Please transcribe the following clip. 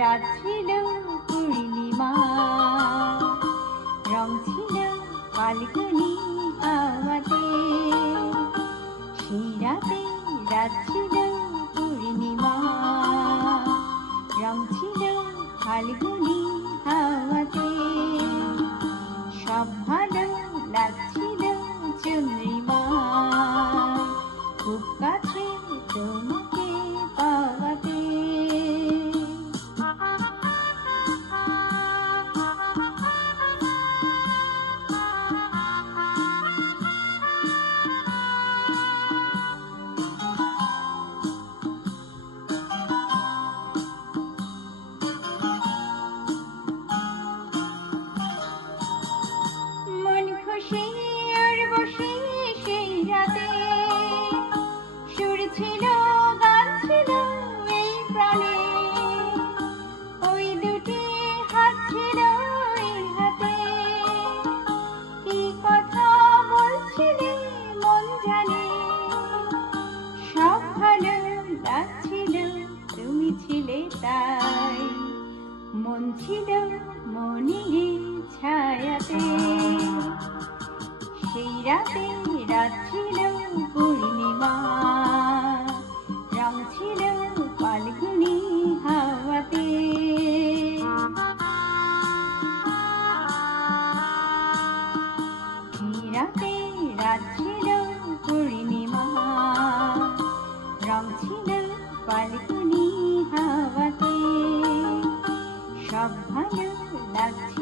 রাত ছিল পূর্ণিমা, রং ছিল ফাল্গুনি হাওয়াতে। সেই রাতে রাত ছিল পূর্ণিমা, রং ছিল ফাল্গুনি হাওয়াতে। সব ভালো লাগছিল চন্দ্রিমা, খুব কাছে তোমাকে পাওয়াতে। মন খুশি আর বসে সেই রাতে, সুর ছিল গান ছিল এই প্রাণে। ওই দুটি হাত ছিল এই হাতে, কি কথা বলছিলে মন জানে। সব ভালো লাগছিল তুমি ছিলে তাই, মন ছিল মনের ছায়াতে। সেই রাতে রাত ছিল পূর্ণিমা, রং ছিল ফাল্গুনি হাওয়াতে। সেই রাতে রাত ছিল পূর্ণিমা, রং ছিল ফাল্গুনি হাওয়াতে। সব ভালো লাগছিল